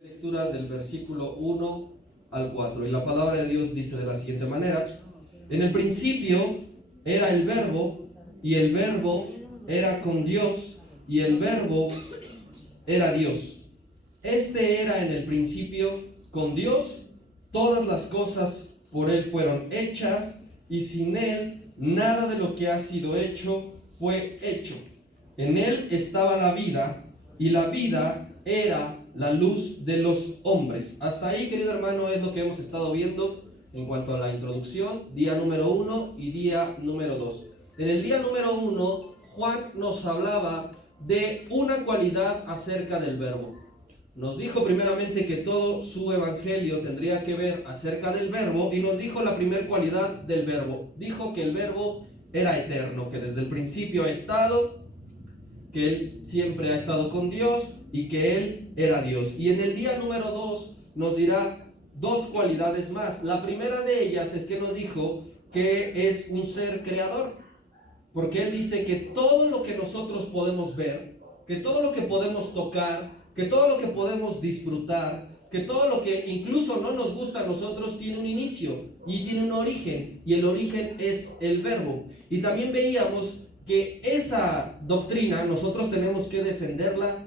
Lectura del versículo 1 al 4. Y la palabra de Dios dice de la siguiente manera: en el principio era el verbo, y el verbo era con Dios, y el verbo era Dios. Este era en el principio con Dios. Todas las cosas por Él fueron hechas, y sin Él nada de lo que ha sido hecho fue hecho. En Él estaba la vida, y la vida era la luz de los hombres. Hasta ahí, querido hermano, es lo que hemos estado viendo en cuanto a la introducción, día número 1 y día número 2. En el día número 1, Juan nos hablaba de una cualidad acerca del verbo. Nos dijo primeramente que todo su evangelio tendría que ver acerca del verbo, y nos dijo la primera cualidad del verbo. Dijo que el verbo era eterno, que desde el principio ha estado, que Él siempre ha estado con Dios y que Él era Dios. Y en el día número 2 nos dirá dos cualidades más. La primera de ellas es que nos dijo que es un ser creador, porque Él dice que todo lo que nosotros podemos ver, que todo lo que podemos tocar, que todo lo que podemos disfrutar, que todo lo que incluso no nos gusta a nosotros tiene un inicio y tiene un origen, y el origen es el verbo. Y también veíamos que esa doctrina nosotros tenemos que defenderla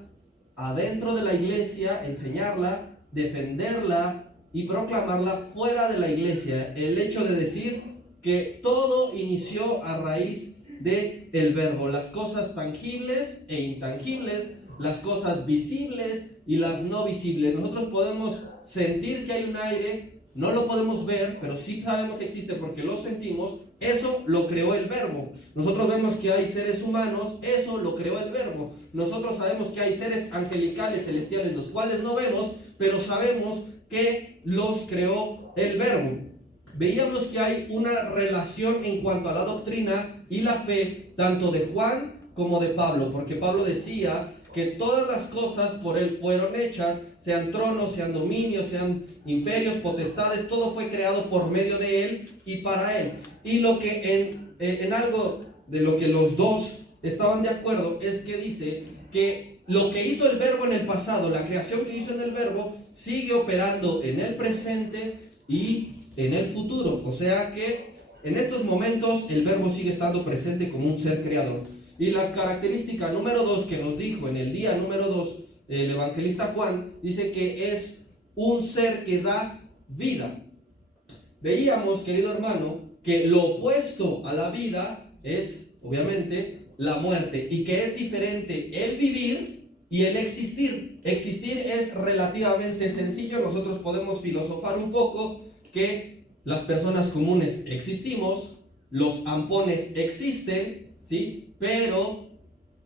adentro de la iglesia, enseñarla, defenderla y proclamarla fuera de la iglesia. El hecho de decir que todo inició a raíz del verbo, las cosas tangibles e intangibles, las cosas visibles y las no visibles. Nosotros podemos sentir que hay un aire, no lo podemos ver, pero sí sabemos que existe porque lo sentimos. Eso lo creó el verbo. Nosotros vemos que hay seres humanos, eso lo creó el verbo. Nosotros sabemos que hay seres angelicales, celestiales, los cuales no vemos, pero sabemos que los creó el verbo. Veíamos que hay una relación en cuanto a la doctrina y la fe, tanto de Juan como de Pablo, porque Pablo decía que todas las cosas por Él fueron hechas, sean tronos, sean dominios, sean imperios, potestades, todo fue creado por medio de Él y para Él. Y lo que en algo de lo que los dos estaban de acuerdo es que dice que lo que hizo el verbo en el pasado, la creación que hizo en el verbo, sigue operando en el presente y en el futuro. O sea que en estos momentos el verbo sigue estando presente como un ser creador. Y la característica número 2 que nos dijo en el día número 2 el evangelista Juan, dice que es un ser que da vida. Veíamos, querido hermano, que lo opuesto a la vida es, obviamente, la muerte, y que es diferente el vivir y el existir. Existir es relativamente sencillo. Nosotros podemos filosofar un poco que las personas comunes existimos, los ampones existen, ¿sí? Pero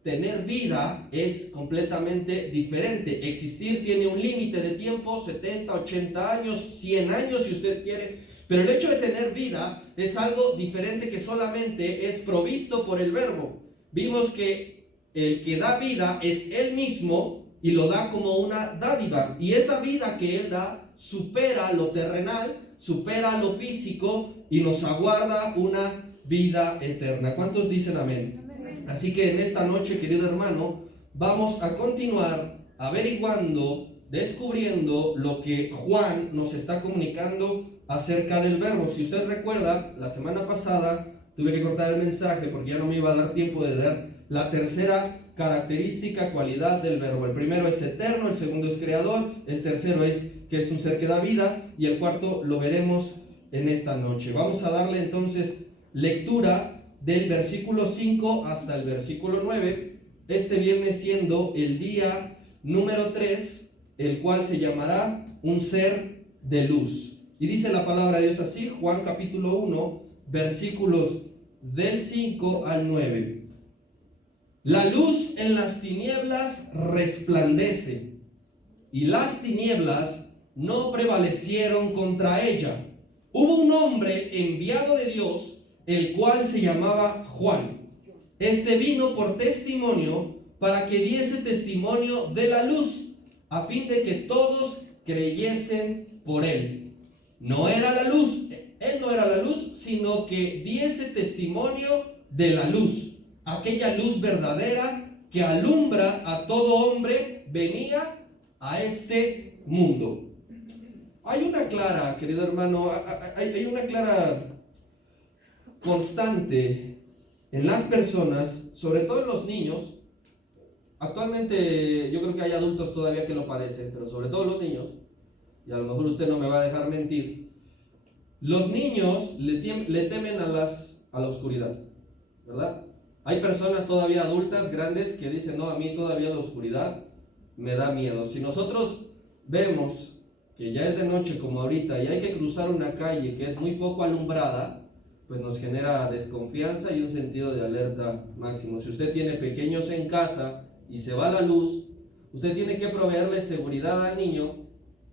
tener vida es completamente diferente. Existir tiene un límite de tiempo, 70, 80 años, 100 años si usted quiere. Pero el hecho de tener vida es algo diferente, que solamente es provisto por el verbo. Vimos que el que da vida es Él mismo y lo da como una dádiva. Y esa vida que Él da supera lo terrenal, supera lo físico y nos aguarda una vida eterna. ¿Cuántos dicen amén? Amén. Así que en esta noche, querido hermano, vamos a continuar averiguando, descubriendo lo que Juan nos está comunicando acerca del verbo. Si usted recuerda, la semana pasada tuve que cortar el mensaje porque ya no me iba a dar tiempo de dar la tercera característica, cualidad del verbo. El primero es eterno, el segundo es creador, el tercero es que es un ser que da vida, y el cuarto lo veremos en esta noche. Vamos a darle entonces lectura del versículo 5 hasta el versículo 9. Este viene siendo el día número 3, el cual se llamará un ser de luz. Y dice la palabra de Dios así, Juan capítulo 1, versículos del 5 al 9. La luz en las tinieblas resplandece, y las tinieblas no prevalecieron contra ella. Hubo un hombre enviado de Dios, el cual se llamaba Juan. Este vino por testimonio, para que diese testimonio de la luz, a fin de que todos creyesen por él. No era la luz, él no era la luz, sino que diese testimonio de la luz. Aquella luz verdadera que alumbra a todo hombre venía a este mundo. Hay una clara, querido hermano, hay una clara constante en las personas, sobre todo en los niños. Actualmente yo creo que hay adultos todavía que lo padecen, pero sobre todo los niños, y a lo mejor usted no me va a dejar mentir, los niños le temen a la oscuridad, ¿verdad? Hay personas todavía adultas, grandes, que dicen, no, a mí todavía la oscuridad me da miedo. Si nosotros vemos que ya es de noche como ahorita y hay que cruzar una calle que es muy poco alumbrada, pues nos genera desconfianza y un sentido de alerta máximo. Si usted tiene pequeños en casa y se va la luz, usted tiene que proveerle seguridad al niño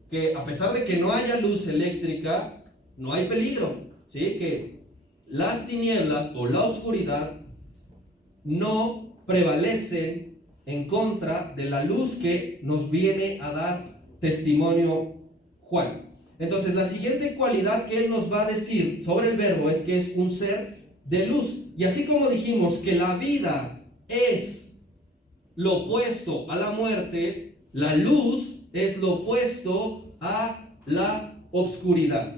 que a pesar de que no haya luz eléctrica, no hay peligro, ¿sí? Que las tinieblas o la oscuridad no prevalecen en contra de la luz que nos viene a dar testimonio Juan. Entonces, la siguiente cualidad que él nos va a decir sobre el verbo es que es un ser de luz. Y así como dijimos que la vida es lo opuesto a la muerte, la luz es lo opuesto a la oscuridad.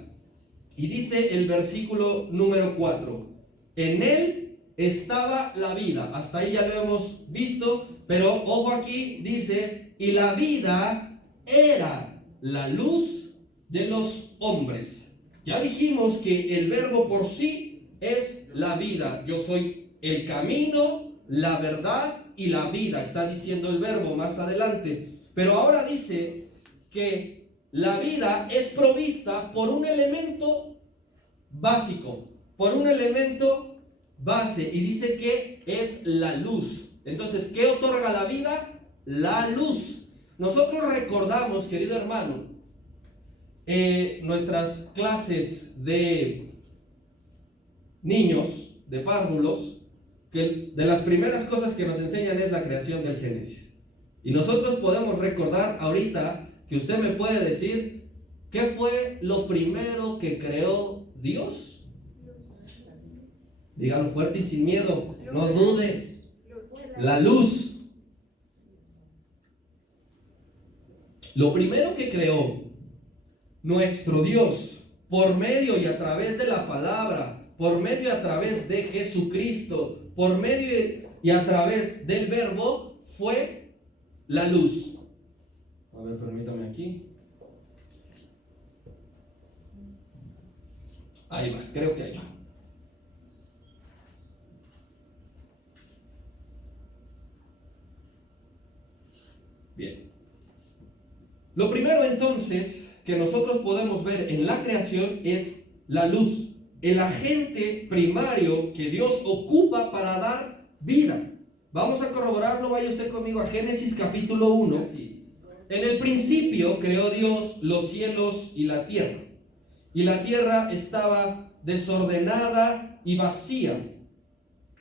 Y dice el versículo número 4, en él estaba la vida. Hasta ahí ya lo hemos visto, pero ojo aquí, dice, y la vida era la luz de los hombres. Ya dijimos que el verbo por sí es la vida. Yo soy el camino, la verdad y la vida, está diciendo el verbo más adelante. Pero ahora dice que la vida es provista por un elemento básico, por un elemento base, y dice que es la luz. Entonces, ¿qué otorga la vida? La luz. Nosotros recordamos, querido hermano, nuestras clases de niños, de párvulos, que de las primeras cosas que nos enseñan es la creación del Génesis. Y nosotros podemos recordar ahorita que usted me puede decir qué fue lo primero que creó Dios. Díganlo fuerte y sin miedo, no dude. La luz. Lo primero que creó nuestro Dios por medio y a través de la palabra, por medio y a través de Jesucristo, por medio y a través del verbo, fue la luz. A ver, permítame aquí. Ahí va, creo que ahí va. Bien. Lo primero entonces que nosotros podemos ver en la creación es la luz, el agente primario que Dios ocupa para dar vida. Vamos a corroborarlo, vaya usted conmigo a Génesis capítulo 1. En el principio creó Dios los cielos y la tierra. Y la tierra estaba desordenada y vacía,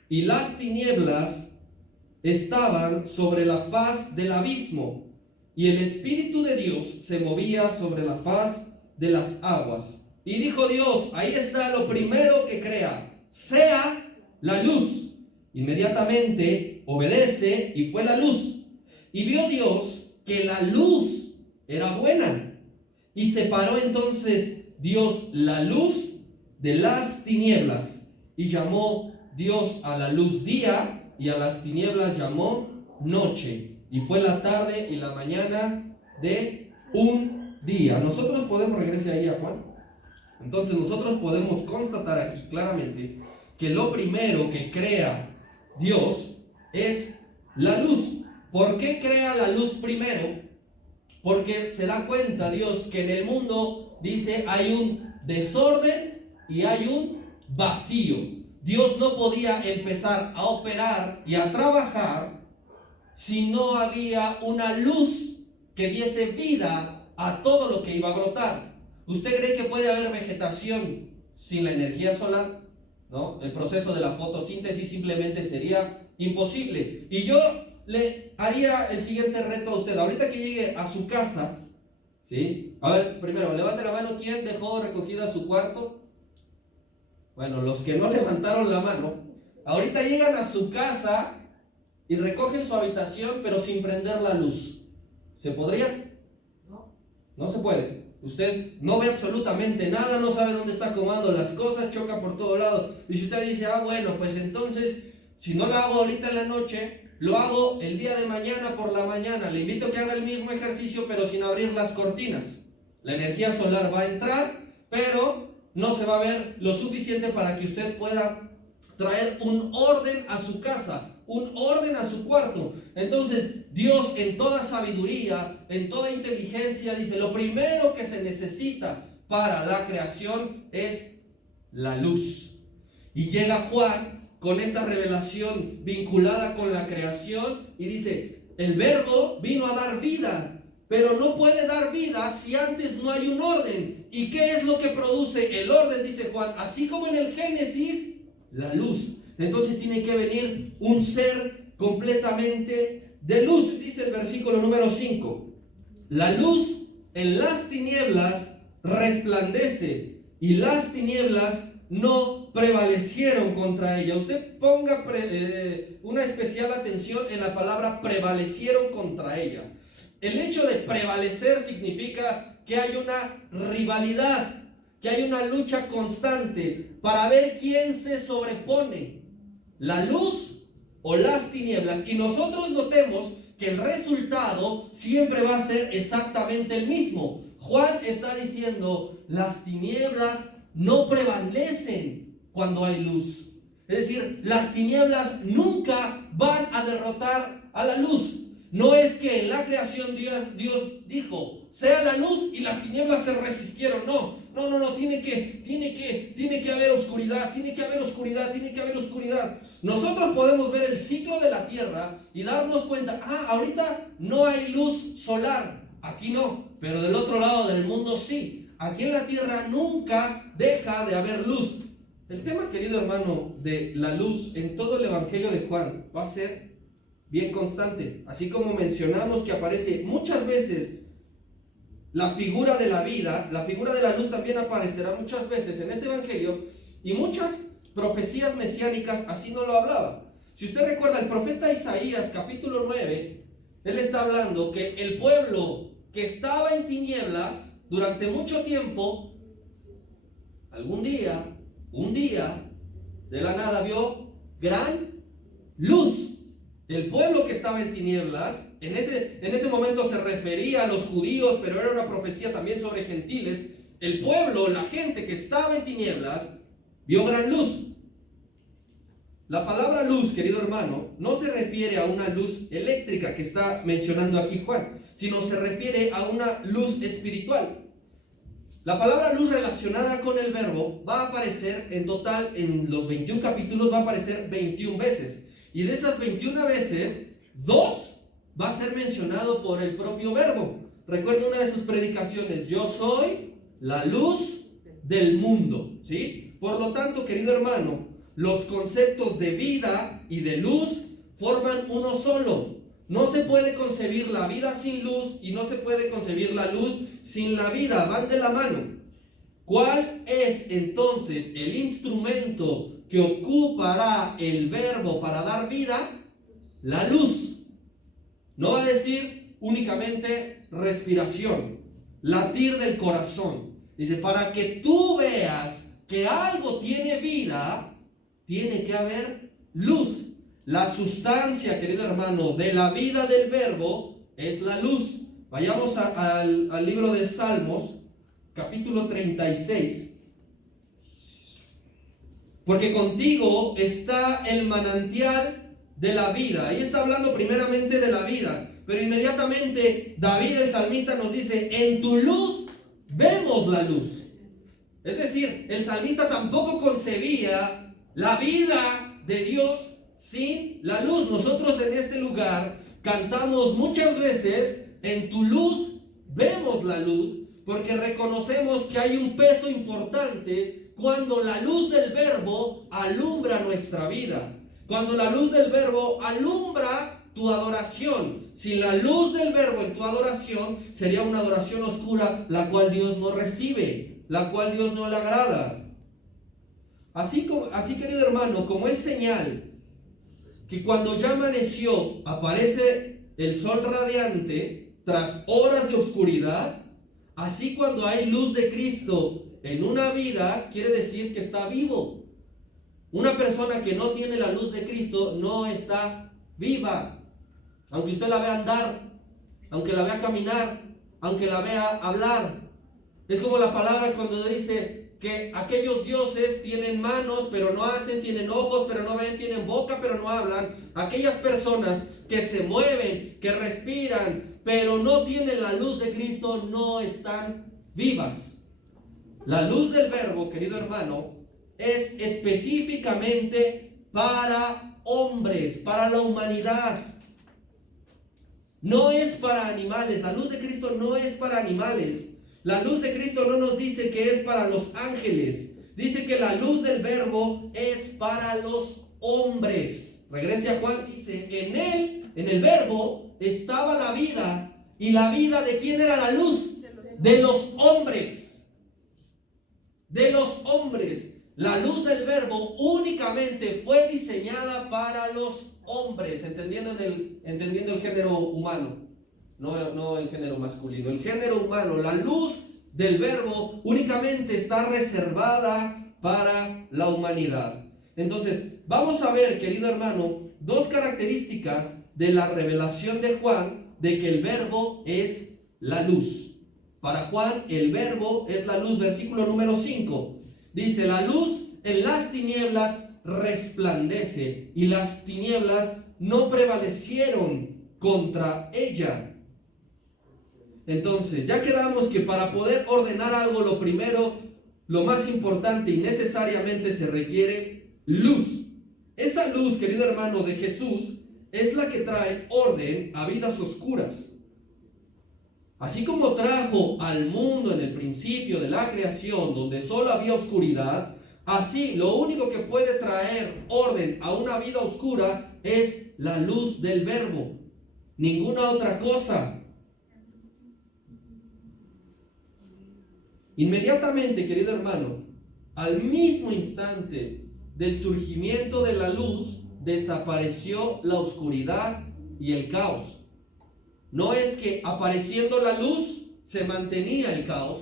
y las tinieblas estaban sobre la faz del abismo, y el Espíritu de Dios se movía sobre la faz de las aguas. Y dijo Dios, ahí está lo primero que crea, sea la luz. Inmediatamente obedece y fue la luz. Y vio Dios que la luz era buena. Y separó entonces Dios la luz de las tinieblas. Y llamó Dios a la luz día y a las tinieblas llamó noche. Y fue la tarde y la mañana de un día. Nosotros podemos, regrese ahí a Juan. Entonces nosotros podemos constatar aquí claramente que lo primero que crea Dios es la luz. ¿Por qué crea la luz primero? Porque se da cuenta Dios que en el mundo, dice, hay un desorden y hay un vacío. Dios no podía empezar a operar y a trabajar si no había una luz que diese vida a todo lo que iba a brotar. ¿Usted cree que puede haber vegetación sin la energía solar? ¿No? El proceso de la fotosíntesis simplemente sería imposible. Y yo le haría el siguiente reto a usted. Ahorita que llegue a su casa, ¿sí? A ver, primero, levante la mano. ¿Quién dejó recogida su cuarto? Bueno, los que no levantaron la mano. Ahorita llegan a su casa y recogen su habitación, pero sin prender la luz. ¿Se podría? No se puede. Usted no ve absolutamente nada, no sabe dónde está acomodando las cosas, choca por todo lado. Y si usted dice, bueno, pues entonces, si no lo hago ahorita en la noche, lo hago el día de mañana por la mañana. Le invito a que haga el mismo ejercicio, pero sin abrir las cortinas. La energía solar va a entrar, pero no se va a ver lo suficiente para que usted pueda traer un orden a su casa, un orden a su cuarto. Entonces Dios, en toda sabiduría, en toda inteligencia, dice, lo primero que se necesita para la creación es la luz. Y llega Juan con esta revelación vinculada con la creación y dice, el verbo vino a dar vida, pero no puede dar vida si antes no hay un orden. ¿Y qué es lo que produce el orden? Dice Juan, así como en el Génesis, la luz. Entonces tiene que venir un ser completamente de luz. Dice el versículo número 5. La luz en las tinieblas resplandece y las tinieblas no prevalecieron contra ella. Usted ponga una especial atención en la palabra prevalecieron contra ella. El hecho de prevalecer significa que hay una rivalidad, que hay una lucha constante para ver quién se sobrepone, la luz o las tinieblas. Y nosotros notemos que el resultado siempre va a ser exactamente el mismo. Juan está diciendo, las tinieblas no prevalecen cuando hay luz. Es decir, las tinieblas nunca van a derrotar a la luz. No es que en la creación Dios dijo, sea la luz y las tinieblas se resistieron. No, tiene que haber oscuridad, tiene que haber oscuridad. Nosotros podemos ver el ciclo de la Tierra y darnos cuenta, ahorita no hay luz solar, aquí no, pero del otro lado del mundo sí. Aquí en la Tierra nunca deja de haber luz. El tema, querido hermano, de la luz en todo el Evangelio de Juan va a ser bien constante. Así como mencionamos que aparece muchas veces la figura de la vida, la figura de la luz también aparecerá muchas veces en este Evangelio, y muchas profecías mesiánicas así no lo hablaba. Si usted recuerda, el profeta Isaías, capítulo 9, él está hablando que el pueblo que estaba en tinieblas durante mucho tiempo, un día, de la nada vio gran luz. El pueblo que estaba en tinieblas, en ese momento se refería a los judíos, pero era una profecía también sobre gentiles. El pueblo, la gente que estaba en tinieblas, vio gran luz. La palabra luz, querido hermano, no se refiere a una luz eléctrica que está mencionando aquí Juan, sino se refiere a una luz espiritual. La palabra luz relacionada con el verbo va a aparecer en total, en los 21 capítulos, va a aparecer 21 veces. Y de esas 21 veces, 2 va a ser mencionado por el propio verbo. Recuerda una de sus predicaciones, yo soy la luz del mundo, ¿sí? Por lo tanto, querido hermano, los conceptos de vida y de luz forman uno solo. No se puede concebir la vida sin luz y no se puede concebir la luz sin la vida, van de la mano. ¿Cuál es entonces el instrumento que ocupará el verbo para dar vida? La luz. No va a decir únicamente respiración, latir del corazón. Dice, para que tú veas que algo tiene vida, tiene que haber luz. La sustancia, querido hermano, de la vida del verbo es la luz. Vayamos al libro de Salmos, capítulo 36. Porque contigo está el manantial de la vida. Ahí está hablando primeramente de la vida, pero inmediatamente David el salmista nos dice, en tu luz vemos la luz. Es decir, el salmista tampoco concebía la vida de Dios sin la luz. Nosotros en este lugar cantamos muchas veces, en tu luz vemos la luz, porque reconocemos que hay un peso importante cuando la luz del verbo alumbra nuestra vida. Cuando la luz del verbo alumbra tu adoración. Sin la luz del verbo en tu adoración, sería una adoración oscura, la cual Dios no recibe, la cual Dios no le agrada. Así, querido hermano, como es señal que cuando ya amaneció aparece el sol radiante, tras horas de oscuridad, así cuando hay luz de Cristo en una vida, quiere decir que está vivo. Una persona que no tiene la luz de Cristo no está viva. Aunque usted la vea andar, aunque la vea caminar, aunque la vea hablar. Es como la palabra cuando dice que aquellos dioses tienen manos, pero no hacen, tienen ojos, pero no ven, tienen boca, pero no hablan. Aquellas personas que se mueven, que respiran, pero no tienen la luz de Cristo, no están vivas. La luz del Verbo, querido hermano, es específicamente para hombres, para la humanidad. No es para animales. La luz de Cristo no es para animales. La luz de Cristo no nos dice que es para los ángeles. Dice que la luz del Verbo es para los hombres. Regrese a Juan, dice, en él, en el Verbo, estaba la vida. ¿Y la vida de quién era la luz? De los hombres. De los hombres. La luz del Verbo únicamente fue diseñada para los hombres, entendiendo el género humano. No el género masculino, el género humano. La luz del Verbo únicamente está reservada para la humanidad. Entonces, vamos a ver, querido hermano, dos características de la revelación de Juan de que el Verbo es la luz. Para Juan, el Verbo es la luz. Versículo número 5. Dice, la luz en las tinieblas resplandece y las tinieblas no prevalecieron contra ella. Entonces, ya quedamos que para poder ordenar algo, lo primero, lo más importante y necesariamente se requiere luz. Esa luz, querido hermano, de Jesús es la que trae orden a vidas oscuras. Así como trajo al mundo en el principio de la creación, donde solo había oscuridad, así lo único que puede traer orden a una vida oscura es la luz del Verbo. Ninguna otra cosa. Inmediatamente, querido hermano, al mismo instante del surgimiento de la luz, desapareció la oscuridad y el caos. No es que apareciendo la luz se mantenía el caos,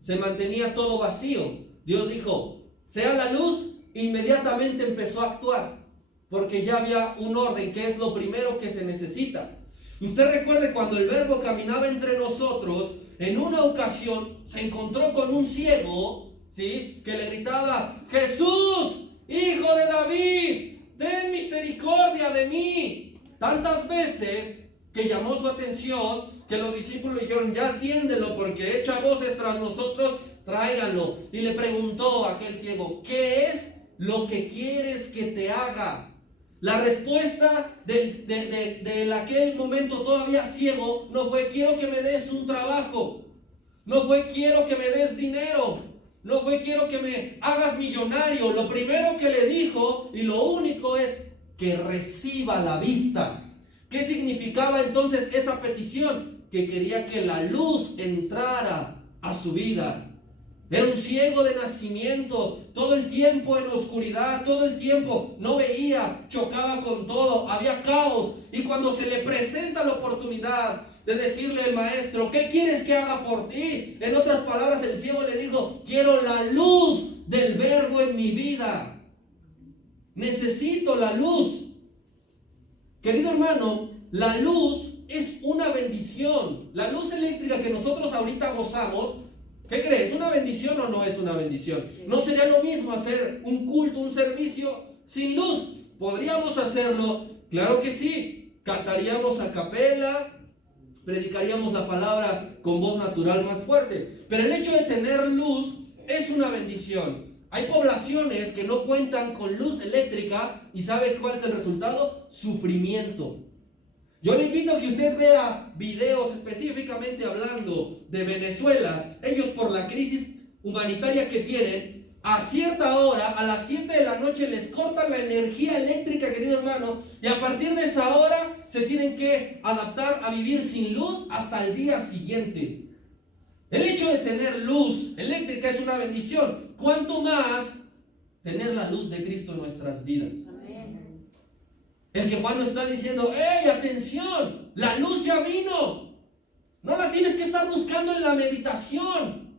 se mantenía todo vacío. Dios dijo, sea la luz, inmediatamente empezó a actuar, porque ya había un orden, que es lo primero que se necesita. Usted recuerde cuando el Verbo caminaba entre nosotros, en una ocasión se encontró con un ciego, ¿sí?, que le gritaba, Jesús, hijo de David, ten misericordia de mí. Tantas veces que llamó su atención, que los discípulos le dijeron, ya atiéndelo porque echa voces tras nosotros, tráiganlo. Y le preguntó a aquel ciego, ¿qué es lo que quieres que te haga? La respuesta de aquel momento todavía ciego no fue, quiero que me des un trabajo. No fue, quiero que me des dinero. No fue, quiero que me hagas millonario. Lo primero que le dijo, y lo único, es que reciba la vista. ¿Qué significaba entonces esa petición? Que quería que la luz entrara a su vida. Era un ciego de nacimiento, todo el tiempo en la oscuridad, todo el tiempo no veía, chocaba con todo, había caos. Y cuando se le presenta la oportunidad de decirle al maestro, ¿qué quieres que haga por ti? En otras palabras, el ciego le dijo, quiero la luz del Verbo en mi vida. Necesito la luz. Querido hermano, la luz es una bendición. La luz eléctrica que nosotros ahorita gozamos, ¿qué crees? ¿Es una bendición o no es una bendición? ¿No sería lo mismo hacer un culto, un servicio sin luz? ¿Podríamos hacerlo? Claro que sí. Cantaríamos a capela, predicaríamos la palabra con voz natural más fuerte. Pero el hecho de tener luz es una bendición. Hay poblaciones que no cuentan con luz eléctrica y ¿sabe cuál es el resultado? Sufrimiento. Yo le invito a que usted vea videos específicamente hablando de Venezuela. Ellos, por la crisis humanitaria que tienen, a cierta hora, a las 7 de la noche, les cortan la energía eléctrica, querido hermano, y a partir de esa hora se tienen que adaptar a vivir sin luz hasta el día siguiente. El hecho de tener luz eléctrica es una bendición. ¿Cuánto más tener la luz de Cristo en nuestras vidas? El que Juan nos está diciendo, ¡hey, atención! ¡La luz ya vino! estar buscando en la meditación.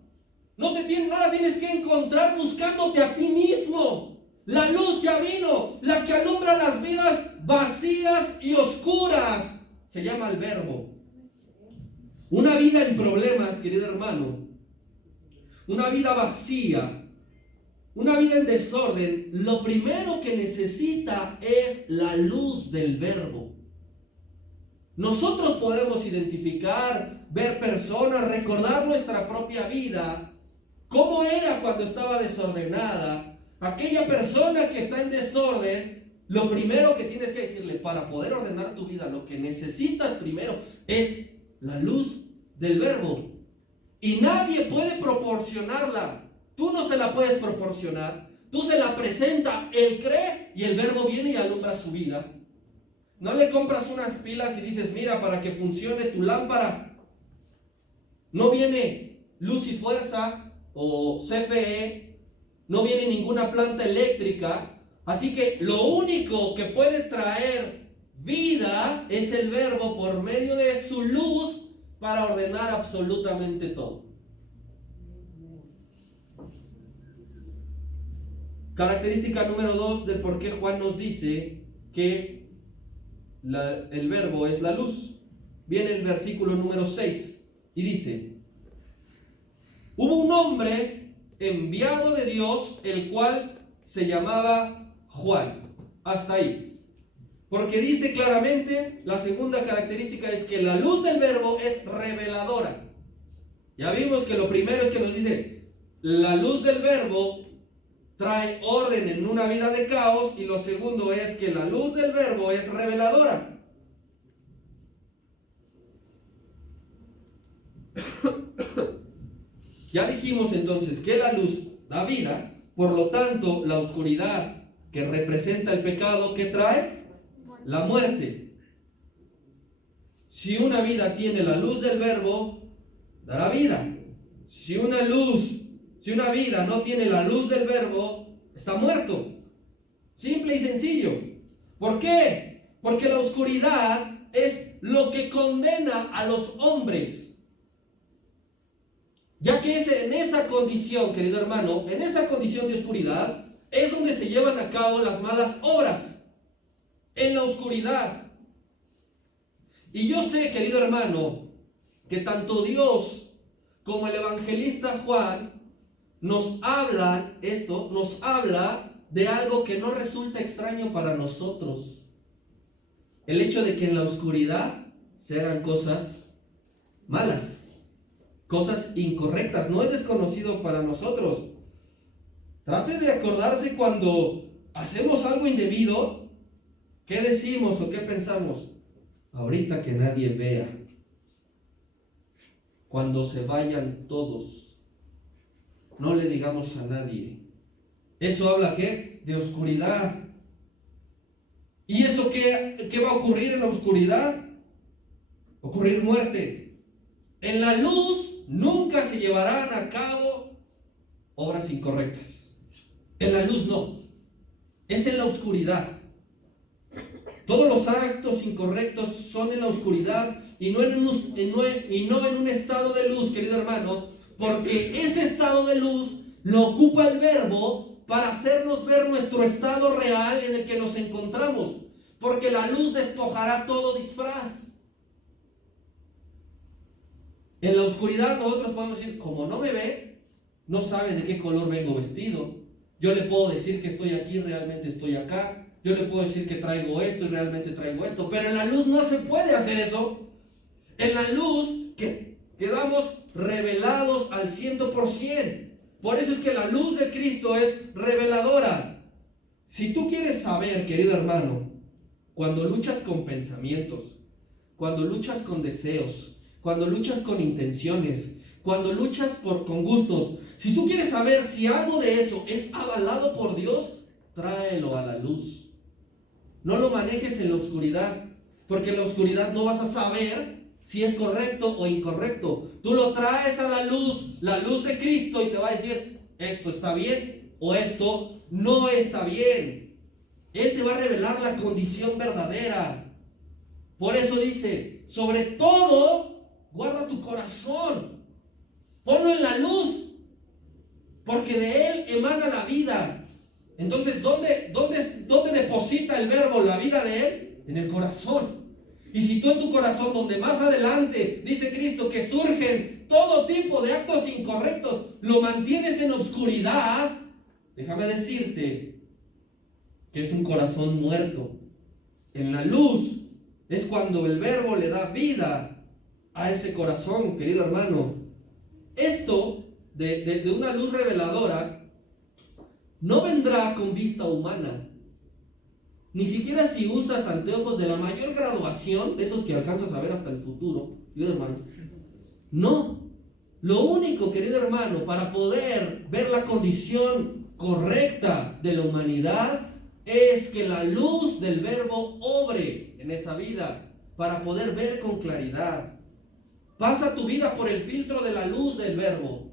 No la tienes que encontrar buscándote a ti mismo. La luz ya vino, la que alumbra las vidas vacías y oscuras. Se llama el Verbo. Una vida en problemas, querido hermano, una vida vacía, una vida en desorden, lo primero que necesita es la luz del Verbo. Nosotros podemos identificar, ver personas, recordar nuestra propia vida, cómo era cuando estaba desordenada. Aquella persona que está en desorden, lo primero que tienes que decirle para poder ordenar tu vida, lo que necesitas primero es la luz del Verbo. Y nadie puede proporcionarla. Tú no se la puedes proporcionar. Tú se la presentas, él cree y el Verbo viene y alumbra su vida. No le compras unas pilas y dices, mira, para que funcione tu lámpara, no viene Luz y Fuerza o CFE, no viene ninguna planta eléctrica. Así que lo único que puede traer vida es el Verbo por medio de su luz para ordenar absolutamente todo. Característica número 2 del por qué Juan nos dice que el Verbo es la luz. Viene el versículo número 6 y dice: hubo un hombre enviado de Dios, el cual se llamaba Juan. Hasta ahí. Porque dice claramente, la segunda característica es que la luz del Verbo es reveladora. Ya vimos que lo primero es que nos dice, la luz del Verbo trae orden en una vida de caos, y lo segundo es que la luz del Verbo es reveladora. Ya dijimos entonces que la luz da vida, por lo tanto la oscuridad que representa el pecado, ¿qué trae? La muerte. Si una vida tiene la luz del Verbo, dará vida. Si una vida no tiene la luz del Verbo, está muerto. Simple y sencillo. ¿Por qué? Porque la oscuridad es lo que condena a los hombres. Ya que es en esa condición, querido hermano, en esa condición de oscuridad, es donde se llevan a cabo las malas obras. En la oscuridad. Y yo sé, querido hermano, que tanto Dios como el evangelista Juan nos habla de algo que no resulta extraño para nosotros. El hecho de que en la oscuridad se hagan cosas malas, cosas incorrectas, no es desconocido para nosotros. Trate de acordarse cuando hacemos algo indebido. ¿Qué decimos o qué pensamos? Ahorita que nadie vea. Cuando se vayan todos, no le digamos a nadie. ¿Eso habla qué? De oscuridad. ¿Y eso qué va a ocurrir en la oscuridad? Ocurrir muerte. En la luz nunca se llevarán a cabo obras incorrectas. En la luz no. Es en la oscuridad. Todos los actos incorrectos son en la oscuridad y no en un estado de luz, querido hermano, porque ese estado de luz lo ocupa el Verbo para hacernos ver nuestro estado real en el que nos encontramos, porque la luz despojará todo disfraz. En la oscuridad nosotros podemos decir, como no me ve, no sabe de qué color vengo vestido. Yo le puedo decir que estoy aquí, realmente estoy acá. Yo le puedo decir que traigo esto y realmente traigo esto. Pero en la luz no se puede hacer eso. En la luz quedamos revelados al 100%. Por eso es que la luz de Cristo es reveladora. Si tú quieres saber, querido hermano, cuando luchas con pensamientos, cuando luchas con deseos, cuando luchas con intenciones, cuando luchas con gustos, si tú quieres saber si algo de eso es avalado por Dios, tráelo a la luz. No lo manejes en la oscuridad, porque en la oscuridad no vas a saber si es correcto o incorrecto. Tú lo traes a la luz de Cristo, y te va a decir, esto está bien o esto no está bien. Él te va a revelar la condición verdadera. Por eso dice, sobre todo, guarda tu corazón, ponlo en la luz, porque de él emana la vida. Entonces, ¿dónde deposita el verbo la vida de él? En el corazón. Y si tú en tu corazón, donde más adelante dice Cristo que surgen todo tipo de actos incorrectos, lo mantienes en oscuridad, déjame decirte que es un corazón muerto. En la luz es cuando el verbo le da vida a ese corazón, querido hermano. Esto de una luz reveladora no vendrá con vista humana. Ni siquiera si usas anteojos de la mayor graduación, de esos que alcanzas a ver hasta el futuro, querido hermano. No. Lo único, querido hermano, para poder ver la condición correcta de la humanidad es que la luz del verbo obre en esa vida para poder ver con claridad. Pasa tu vida por el filtro de la luz del verbo.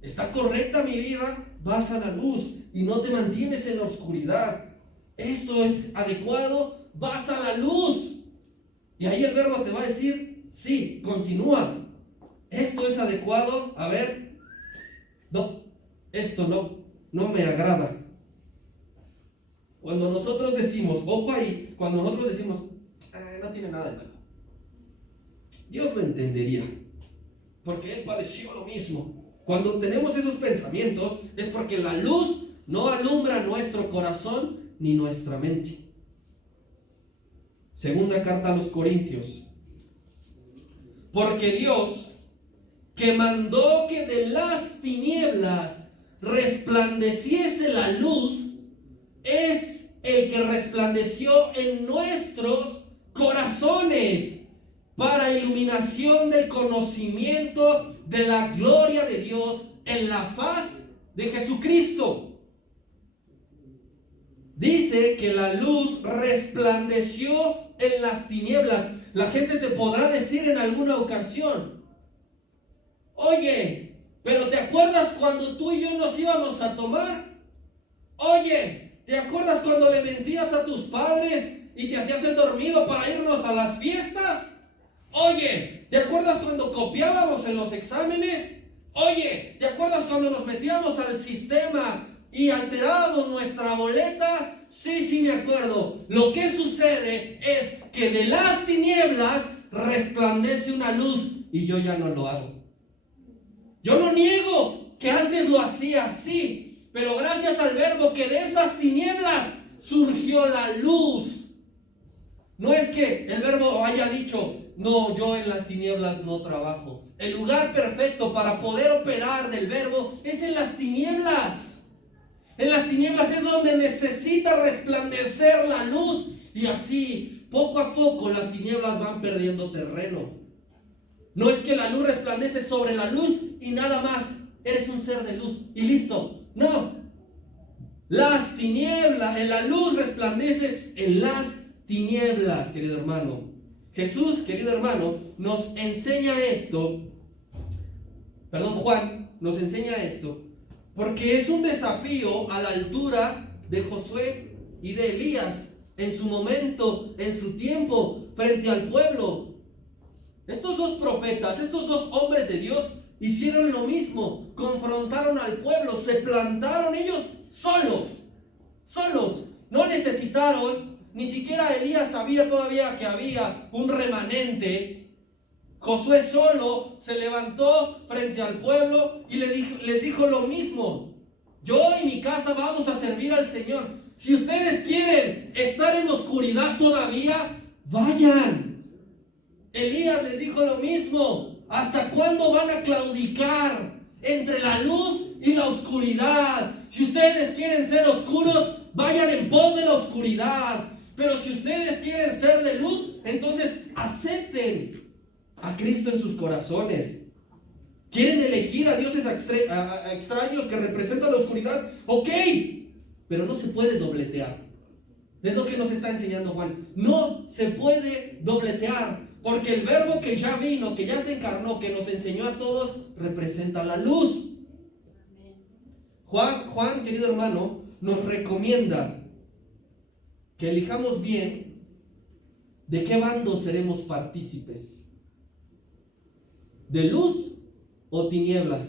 ¿Está correcta mi vida? Vas a la luz y no te mantienes en la oscuridad. ¿Esto es adecuado? Vas a la luz. Y ahí el verbo te va a decir, sí, continúa. ¿Esto es adecuado? A ver. No, esto no me agrada. Cuando nosotros decimos, ojo ahí, cuando nosotros decimos, no tiene nada de malo, Dios lo entendería, porque Él padeció lo mismo. Cuando tenemos esos pensamientos es porque la luz no alumbra nuestro corazón ni nuestra mente. Segunda carta a los Corintios. Porque Dios, que mandó que de las tinieblas resplandeciese la luz, es el que resplandeció en nuestros corazones para iluminación del conocimiento de la gloria de Dios en la faz de Jesucristo. Dice que la luz resplandeció en las tinieblas. La gente te podrá decir en alguna ocasión, oye, pero ¿te acuerdas cuando tú y yo nos íbamos a tomar? Oye, ¿te acuerdas cuando le mentías a tus padres y te hacías el dormido para irnos a las fiestas? Oye, ¿te acuerdas cuando copiábamos en los exámenes? Oye, ¿te acuerdas cuando nos metíamos al sistema y alterábamos nuestra boleta? Sí, me acuerdo. Lo que sucede es que de las tinieblas resplandece una luz y yo ya no lo hago. Yo no niego que antes lo hacía así, pero gracias al verbo que de esas tinieblas surgió la luz. No es que el verbo haya dicho, no, yo en las tinieblas no trabajo. El lugar perfecto para poder operar del verbo es en las tinieblas. En las tinieblas es donde necesita resplandecer la luz. Y así, poco a poco, las tinieblas van perdiendo terreno. No es que la luz resplandece sobre la luz y nada más. Eres un ser de luz y listo. No. Las tinieblas, en la luz resplandece en las tinieblas, querido hermano. Jesús, querido hermano, nos enseña esto. Juan nos enseña esto porque es un desafío a la altura de Josué y de Elías en su momento, en su tiempo, frente al pueblo. Estos dos profetas, estos dos hombres de Dios hicieron lo mismo, confrontaron al pueblo, se plantaron ellos solos, no necesitaron, ni siquiera Elías sabía todavía que había un remanente. Josué solo se levantó frente al pueblo y les dijo lo mismo. Yo y mi casa vamos a servir al Señor. Si ustedes quieren estar en oscuridad todavía, vayan. Elías les dijo lo mismo. ¿Hasta cuándo van a claudicar entre la luz y la oscuridad? Si ustedes quieren ser oscuros, vayan en pos de la oscuridad. Pero si ustedes quieren ser de luz, entonces acepten a Cristo en sus corazones. ¿Quieren elegir a dioses extraños que representan la oscuridad? Ok, pero no se puede dobletear. Es lo que nos está enseñando Juan. No se puede dobletear, porque el verbo que ya vino, que ya se encarnó, que nos enseñó a todos, representa la luz. Juan, querido hermano, nos recomienda que elijamos bien de qué bando seremos partícipes. ¿De luz o tinieblas?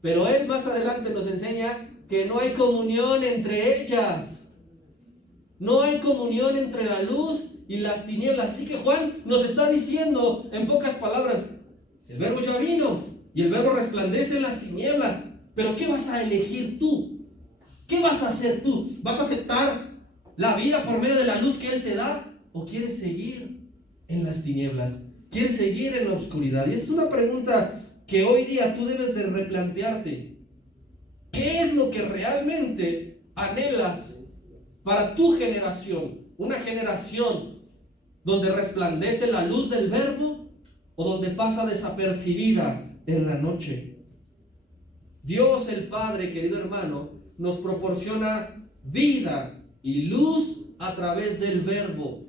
Pero él más adelante nos enseña que no hay comunión entre ellas. No hay comunión entre la luz y las tinieblas. Así que Juan nos está diciendo, en pocas palabras, el verbo ya vino y el verbo resplandece en las tinieblas. Pero ¿qué vas a elegir tú? ¿Qué vas a hacer tú? ¿Vas a aceptar la vida por medio de la luz que Él te da? ¿O quieres seguir en las tinieblas? ¿Quieres seguir en la oscuridad? Y esa es una pregunta que hoy día tú debes de replantearte. ¿Qué es lo que realmente anhelas para tu generación? ¿Una generación donde resplandece la luz del verbo o donde pasa desapercibida en la noche? Dios el Padre, querido hermano, nos proporciona vida y luz a través del verbo.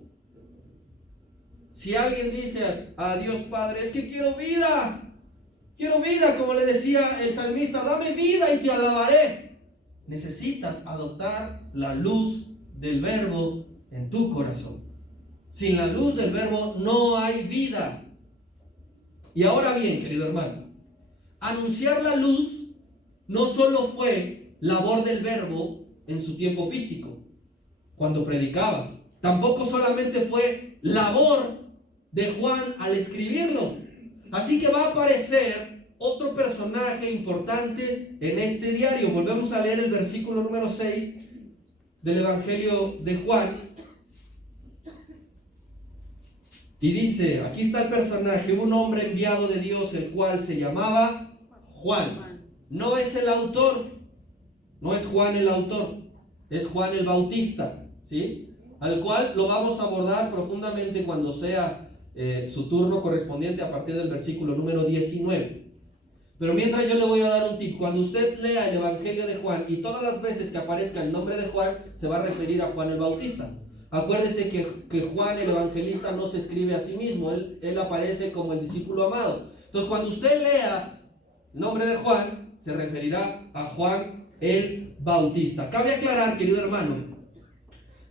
Si alguien dice a Dios Padre, es que quiero vida, como le decía el salmista, dame vida y te alabaré. Necesitas adoptar la luz del verbo en tu corazón. Sin la luz del verbo no hay vida. Y ahora bien, querido hermano, anunciar la luz no solo fue labor del verbo en su tiempo físico, cuando predicaba. Tampoco solamente fue labor de Juan al escribirlo. Así que va a aparecer otro personaje importante en este diario. Volvemos a leer el versículo número 6 del Evangelio de Juan. Y dice, aquí está el personaje, un hombre enviado de Dios, el cual se llamaba Juan. No es el autor, no es Juan el autor, es Juan el Bautista, ¿sí? Al cual lo vamos a abordar profundamente cuando sea su turno correspondiente a partir del versículo número 19. Pero mientras yo le voy a dar un tip. Cuando usted lea el Evangelio de Juan y todas las veces que aparezca el nombre de Juan, se va a referir a Juan el Bautista. Acuérdese que Juan el evangelista no se escribe a sí mismo, él aparece como el discípulo amado. Entonces cuando usted lea el nombre de Juan, se referirá a Juan el Bautista. Cabe aclarar, querido hermano,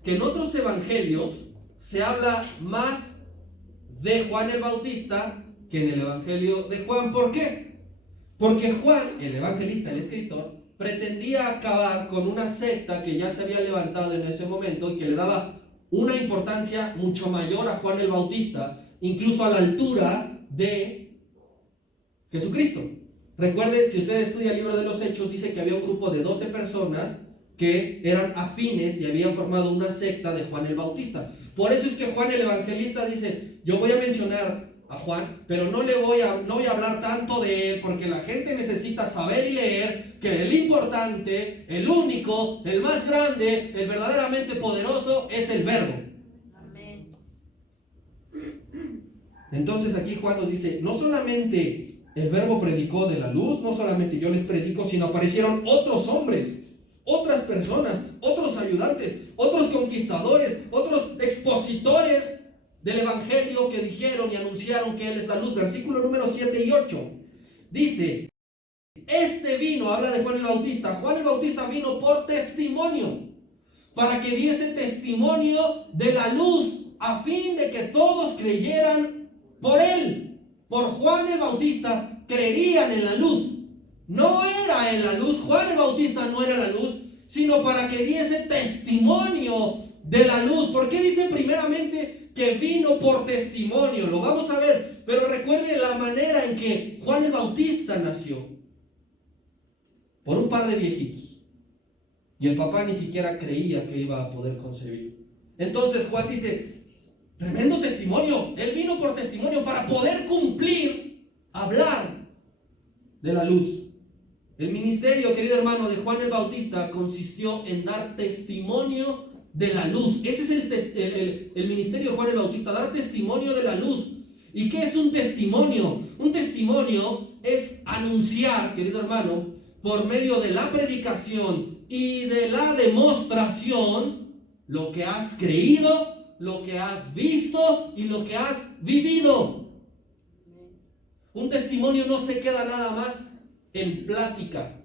que en otros evangelios se habla más de Juan el Bautista que en el Evangelio de Juan. ¿Por qué? Porque Juan, el evangelista, el escritor, pretendía acabar con una secta que ya se había levantado en ese momento y que le daba una importancia mucho mayor a Juan el Bautista, incluso a la altura de Jesucristo. Recuerden, si usted estudia el libro de los Hechos, dice que había un grupo de 12 personas que eran afines y habían formado una secta de Juan el Bautista. Por eso es que Juan el evangelista dice, yo voy a mencionar a Juan, pero no voy a hablar tanto de él, porque la gente necesita saber y leer que el importante, el único, el más grande, el verdaderamente poderoso es el verbo. Amén. Entonces aquí Juan nos dice, no solamente el verbo predicó de la luz, no solamente yo les predico, sino aparecieron otros hombres, otras personas, otros ayudantes, otros conquistadores, otros expositores del evangelio que dijeron y anunciaron que Él es la luz. Versículo número 7 y 8 dice, este vino, habla de Juan el Bautista. Juan el Bautista vino por testimonio, para que diese testimonio de la luz, a fin de que todos creyeran por él. Por Juan el Bautista creerían en la luz. No era en la luz, Juan el Bautista no era la luz, sino para que diese testimonio de la luz. ¿Por qué dice primeramente que vino por testimonio? Lo vamos a ver, pero recuerde la manera en que Juan el Bautista nació. Por un par de viejitos. Y el papá ni siquiera creía que iba a poder concebir. Entonces Juan dice, tremendo testimonio. Él vino por testimonio para poder cumplir, hablar de la luz. El ministerio, querido hermano, de Juan el Bautista consistió en dar testimonio de la luz. Ese es el ministerio de Juan el Bautista, dar testimonio de la luz. ¿Y qué es un testimonio? Un testimonio es anunciar, querido hermano, por medio de la predicación y de la demostración, lo que has creído, lo que has visto y lo que has vivido. Un testimonio no se queda nada más en plática.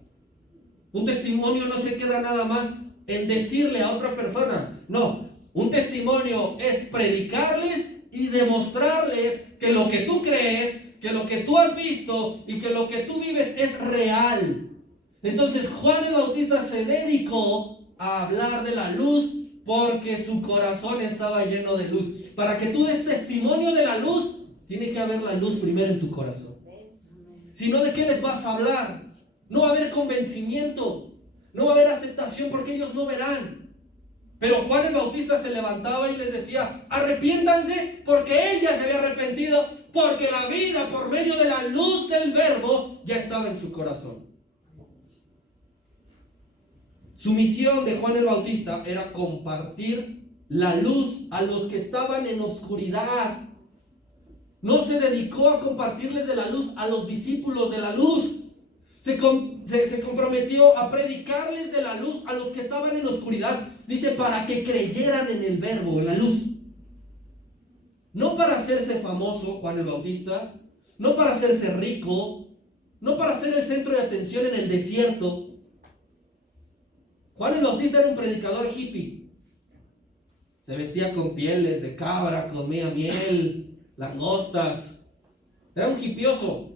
Un testimonio no se queda nada más en decirle a otra persona. No, un testimonio es predicarles y demostrarles que lo que tú crees, que lo que tú has visto y que lo que tú vives es real. Entonces Juan el Bautista se dedicó a hablar de la luz porque su corazón estaba lleno de luz. Para que tú des testimonio de la luz, tiene que haber la luz primero en tu corazón. Si no, ¿de qué les vas a hablar? No va a haber convencimiento, no va a haber aceptación porque ellos no verán. Pero Juan el Bautista se levantaba y les decía: arrepiéntanse, porque él ya se había arrepentido, porque la vida por medio de la luz del verbo ya estaba en su corazón. Su misión de Juan el Bautista era compartir la luz a los que estaban en oscuridad. No se dedicó a compartirles de la luz a los discípulos de la luz. Se comprometió a predicarles de la luz a los que estaban en oscuridad. Dice, para que creyeran en el verbo, en la luz. No para hacerse famoso, Juan el Bautista. No para hacerse rico. No para ser el centro de atención en el desierto. Juan el Bautista era un predicador hippie. Se vestía con pieles de cabra, comía miel, langostas. Era un hippioso.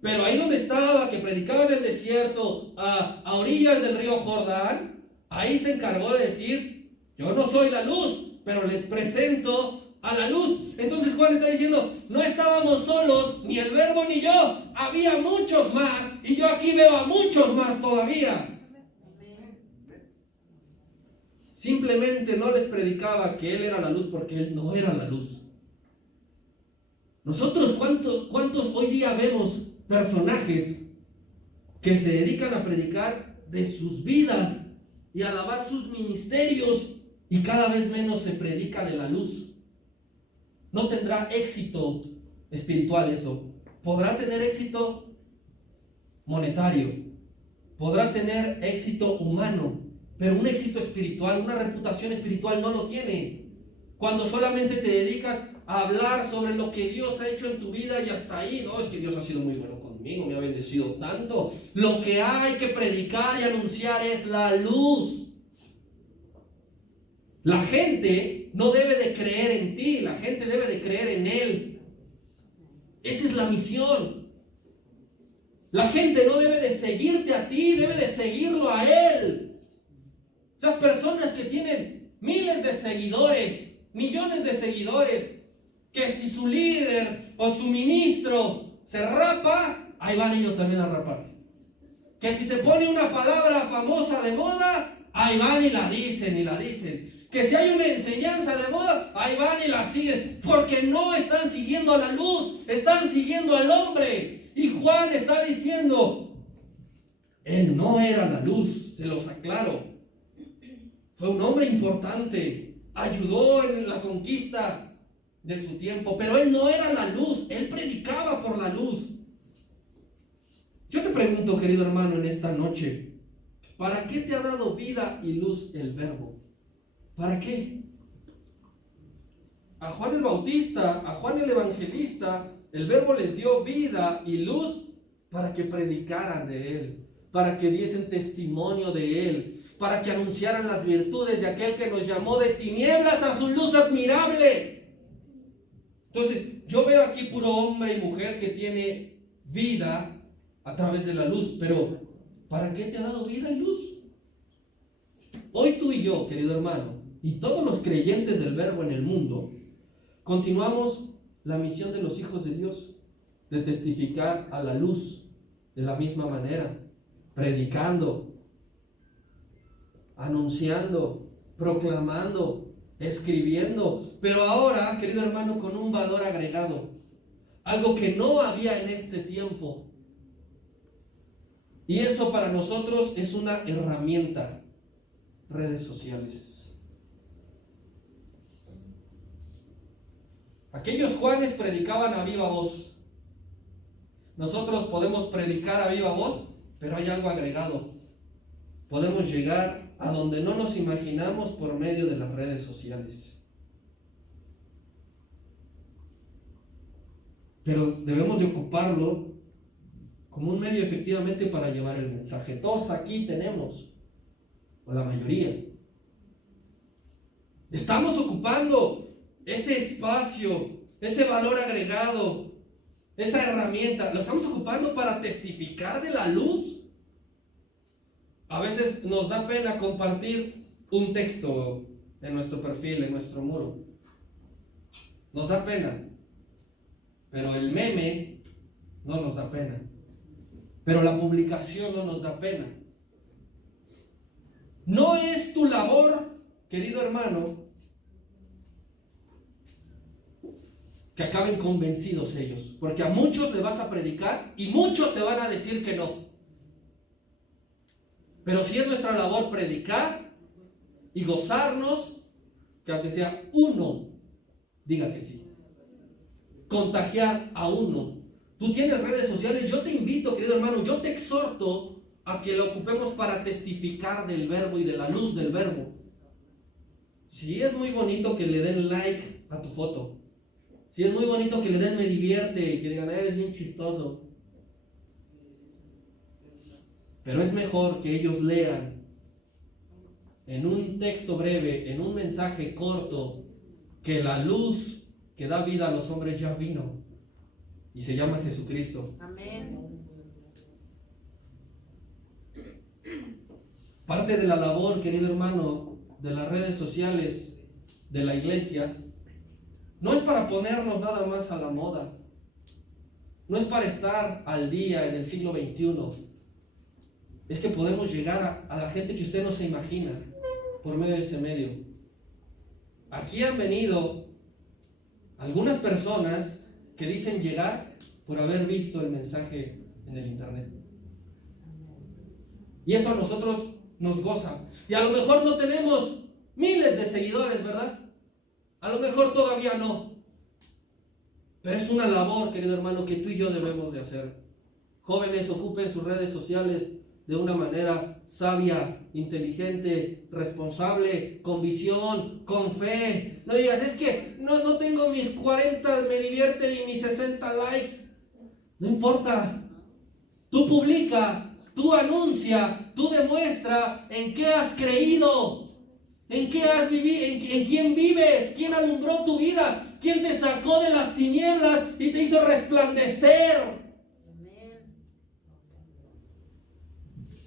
Pero ahí donde estaba, que predicaba en el desierto, a orillas del río Jordán, ahí se encargó de decir: yo no soy la luz, pero les presento a la luz. Entonces Juan está diciendo: no estábamos solos, ni el verbo ni yo, había muchos más, y yo aquí veo a muchos más todavía. Simplemente no les predicaba que él era la luz porque él no era la luz. Nosotros, ¿cuántos hoy día vemos personajes que se dedican a predicar de sus vidas y a alabar sus ministerios, y cada vez menos se predica de la luz? No tendrá éxito espiritual eso. Podrá tener éxito monetario, podrá tener éxito humano, pero un éxito espiritual, una reputación espiritual no lo tiene. Cuando solamente te dedicas a hablar sobre lo que Dios ha hecho en tu vida y hasta ahí: no, es que Dios ha sido muy bueno conmigo, me ha bendecido tanto. Lo que hay que predicar y anunciar es la luz. La gente no debe de creer en ti, la gente debe de creer en Él. Esa es la misión. La gente no debe de seguirte a ti, debe de seguirlo a Él. Esas personas que tienen miles de seguidores, millones de seguidores, que si su líder o su ministro se rapa, ahí van ellos también a raparse. Que si se pone una palabra famosa de moda, ahí van y la dicen y la dicen. Que si hay una enseñanza de moda, ahí van y la siguen. Porque no están siguiendo a la luz, están siguiendo al hombre. Y Juan está diciendo: él no era la luz, se los aclaro. Fue un hombre importante, ayudó en la conquista de su tiempo, pero él no era la luz, él predicaba por la luz. Yo te pregunto, querido hermano, en esta noche, ¿para qué te ha dado vida y luz el verbo? ¿Para qué? A Juan el Bautista, a Juan el Evangelista, el verbo les dio vida y luz para que predicaran de él, para que diesen testimonio de él, para que anunciaran las virtudes de aquel que nos llamó de tinieblas a su luz admirable. Entonces, yo veo aquí puro hombre y mujer que tiene vida a través de la luz, pero ¿para qué te ha dado vida y luz? Hoy tú y yo, querido hermano, y todos los creyentes del verbo en el mundo, continuamos la misión de los hijos de Dios, de testificar a la luz de la misma manera, predicando, anunciando, proclamando, escribiendo, pero ahora, querido hermano, con un valor agregado, algo que no había en este tiempo. Y eso para nosotros es una herramienta: redes sociales. Aquellos Juanes predicaban a viva voz. Nosotros podemos predicar a viva voz, pero hay algo agregado. Podemos llegar a donde no nos imaginamos por medio de las redes sociales. Pero debemos de ocuparlo como un medio efectivamente para llevar el mensaje. Todos aquí tenemos, o la mayoría, estamos ocupando ese espacio, ese valor agregado esa herramienta, ¿lo estamos ocupando para testificar de la luz? A veces nos da pena compartir un texto en nuestro perfil, en nuestro muro. Nos da pena. Pero el meme no nos da pena. Pero la publicación no nos da pena. No es tu labor, querido hermano, que acaben convencidos ellos. Porque a muchos le vas a predicar y muchos te van a decir que no. Pero si es nuestra labor predicar y gozarnos, que aunque sea uno, diga que sí. Contagiar a uno. Tú tienes redes sociales, yo te invito, querido hermano, yo te exhorto a que lo ocupemos para testificar del verbo y de la luz del verbo. Sí, es muy bonito que le den like a tu foto. Sí, es muy bonito que le den me divierte y que digan, eres bien chistoso. Pero es mejor que ellos lean en un texto breve, en un mensaje corto, que la luz que da vida a los hombres ya vino y se llama Jesucristo. Amén. Parte de la labor, querido hermano, de las redes sociales, de la iglesia, no es para ponernos nada más a la moda, no es para estar al día en el siglo XXI. Es que podemos llegar a la gente que usted no se imagina por medio de ese medio. Aquí han venido algunas personas que dicen llegar por haber visto el mensaje en el internet. Y eso a nosotros nos goza. Y a lo mejor no tenemos miles de seguidores, ¿verdad? A lo mejor todavía no. Pero es una labor, querido hermano, que tú y yo debemos de hacer. Jóvenes, ocupen sus redes sociales de una manera sabia, inteligente, responsable, con visión, con fe. No digas, es que no tengo mis 40 me divierte y mis 60 likes. No importa. Tú publica, tú anuncia, tú demuestra en qué has creído, en qué has vivido, en quién vives, quién alumbró tu vida, quién te sacó de las tinieblas y te hizo resplandecer.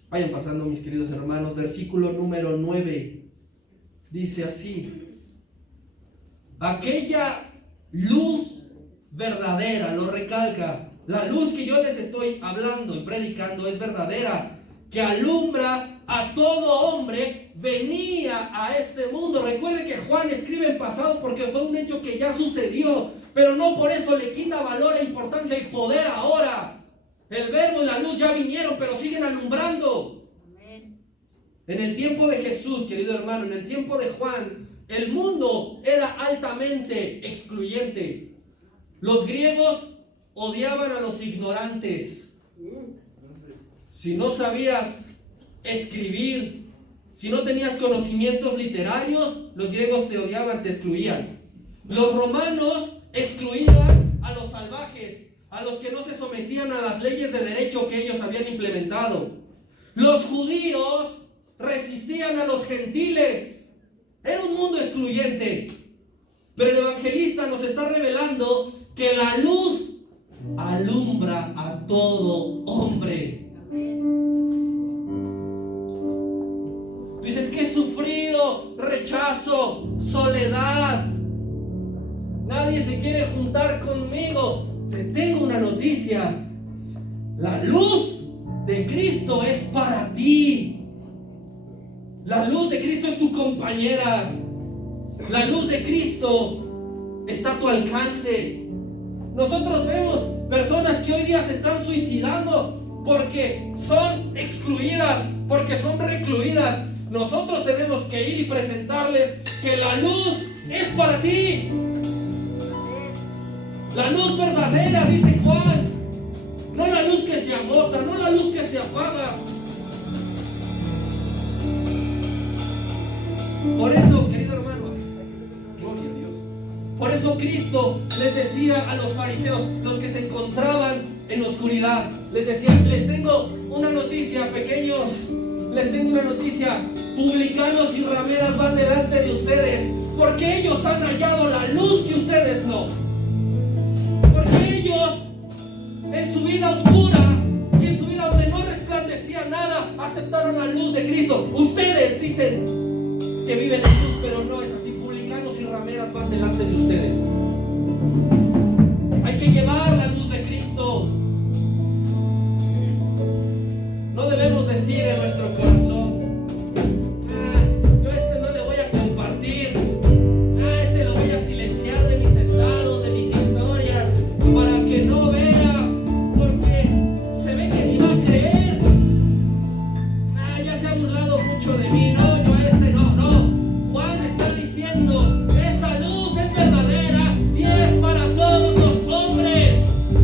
Vayan pasando, mis queridos hermanos, versículo número 9, dice así: aquella luz verdadera, lo recalca, la luz que yo les estoy hablando y predicando es verdadera, que alumbra a todo hombre, venía a este mundo. Recuerde que Juan escribe en pasado porque fue un hecho que ya sucedió, pero no por eso le quita valor e importancia y poder ahora. El verbo y la luz ya vinieron, pero siguen alumbrando. Amén. En el tiempo de Jesús, querido hermano, en el tiempo de Juan, el mundo era altamente excluyente. Los griegos odiaban a los ignorantes. Si no sabías escribir, si no tenías conocimientos literarios, los griegos te odiaban, te excluían. Los romanos excluían a los salvajes, a los que no se sometían a las leyes de derecho que ellos habían implementado. Los judíos resistían a los gentiles. Era un mundo excluyente. Pero el evangelista nos está revelando que la luz alumbra a todo hombre. Dices que he sufrido rechazo, soledad. Nadie se quiere juntar conmigo. Te tengo una noticia. La luz de Cristo es para ti. La luz de Cristo es tu compañera. La luz de Cristo está a tu alcance. Nosotros vemos personas que hoy día se están suicidando porque son excluidas, porque son recluidas. Nosotros tenemos que ir y presentarles que la luz es para ti. La luz verdadera, dice Juan. No la luz que se agota, no la luz que se apaga. Por eso, querido hermano, gloria a Dios. Por eso Cristo les decía a los fariseos, los que se encontraban en oscuridad, les decía, les tengo una noticia, pequeños, les tengo una noticia. Publicanos y rameras van delante de ustedes, porque ellos han hallado la luz que ustedes no. Porque ellos su vida oscura y en su vida donde no resplandecía nada, aceptaron la luz de Cristo. Ustedes dicen que viven en luz, pero no es así. Publicanos y rameras van delante de ustedes. Hay que llevar la luz de Cristo. No debemos decir en nuestro corazón: yo a este no le voy a compartir, este lo voy a silenciar de mis estados, de mis historias, para que no vea, porque se ve que ni va a creer. Ya se ha burlado mucho de mí. No, yo a este no. Juan está diciendo: esta luz es verdadera y es para todos los hombres.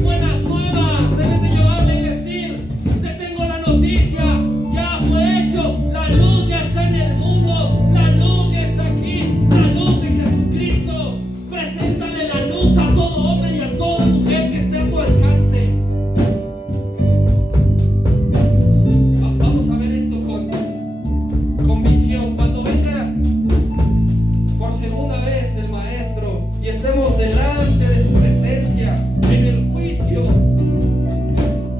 Buenas nuevas, debes de llevarle y decir: te tengo la noticia, ya fue hecho, la luz ya está en el mundo, la luz ya está aquí, la luz de Jesucristo. Preséntale la luz a todo hombre y a toda mujer que esté a tu alcance. Vamos a ver esto con visión. Cuando venga por segunda vez el Maestro y estemos delante de su presencia en el juicio,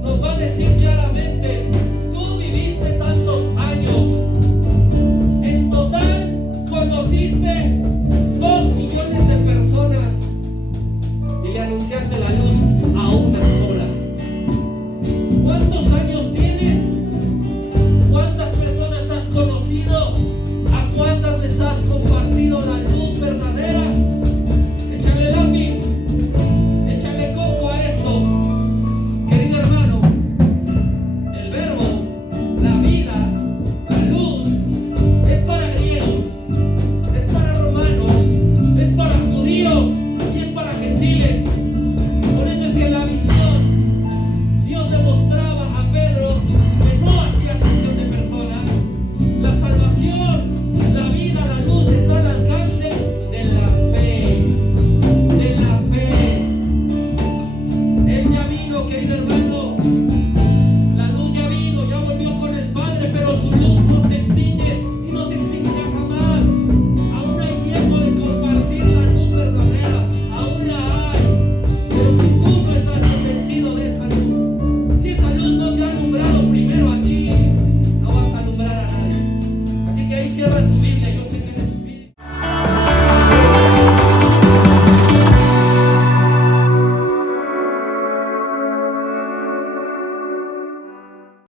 nos va a decir claramente: tú viviste tantos años, en total conociste 2 millones de personas y le anunciaste la luz a una sola. ¿Cuántos años tienes? ¿Cuántas personas has conocido? ¿A cuántas les has compartido la luz verdadera? Échale lápiz, échale coco a esto. Querido hermano, el verbo, la vida, la luz, es para griegos, es para romanos, es para judíos y es para gentiles. Por eso es que en la visión Dios demostraba a Pedro que no hacía acepción de personas. La salvación, la vida, la luz está al alcance de la fe. De la fe. Él ya vino, querido hermano. La luz ya vino, ya volvió con el Padre, pero su luz no se extingue y no se extinguirá jamás. Aún hay tiempo de compartir la luz verdadera, aún la hay. Pero si tú no estás convencido de esa luz, si esa luz no te ha alumbrado primero a ti, no vas a alumbrar a nadie. Así que ahí cierra tu Biblia.